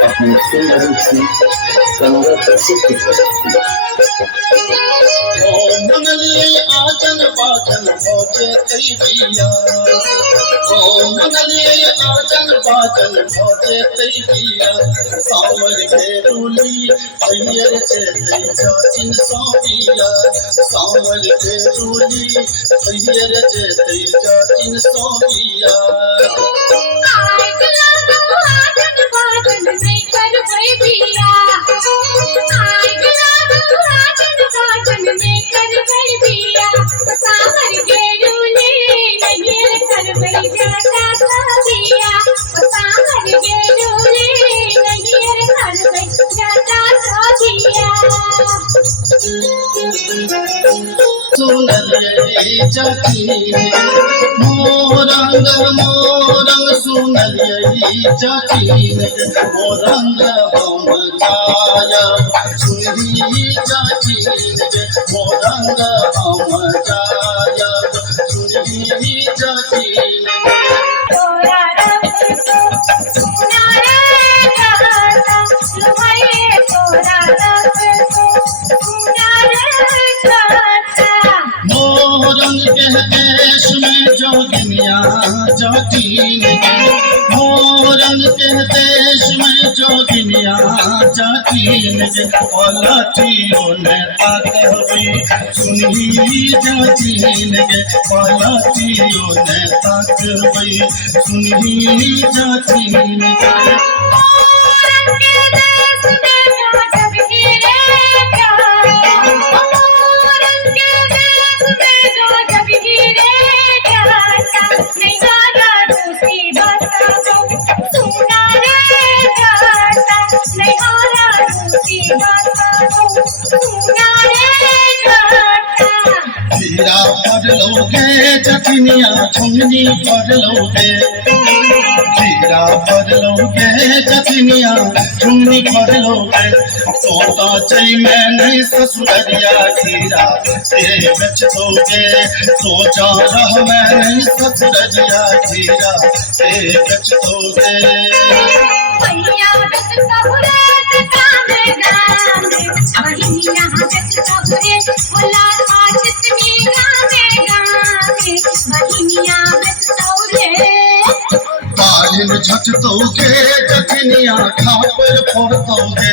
अपनी सुंदर सी गंगा प्रसिद्ध प्रस्तुति। मनलिए आजन बाजन भोजे तैबिया, मनलिए आजन बाजन भोजे तैबिया, सावर बेरुली भैयर से जाचिन सोबिया, सावर बेरुली भैयर से जाचिन सोबिया। सुनलिए जाती मोरंग मोरंग सुनलिए जाती मोरंग हम जाया सुनलिए जाती मोरंग हम जाया सुनलिए जाती। मोरंग के देश में जोगिनिया जातीन गे, मोरंग के देश में जोगिनिया जातीन गे, पलटियों ने ताकबी सुनली जातीन गे, पलटियों ने ताकबी सुनली जातीन गे। जीरा पढ़ लोगे जखनिया झुमनी पढ़ लोगे, जीरा पढ़ लोगे जखनिया झुमनी पढ़ लोगे, सोता चई मैं नहीं ससुरिया जीरा ते बच दोगे, सोचा रह मैं नहीं ससुरिया जीरा ते बच दोगे। बालिन झट दोगे जखनिया खापर फोड़ दोगे,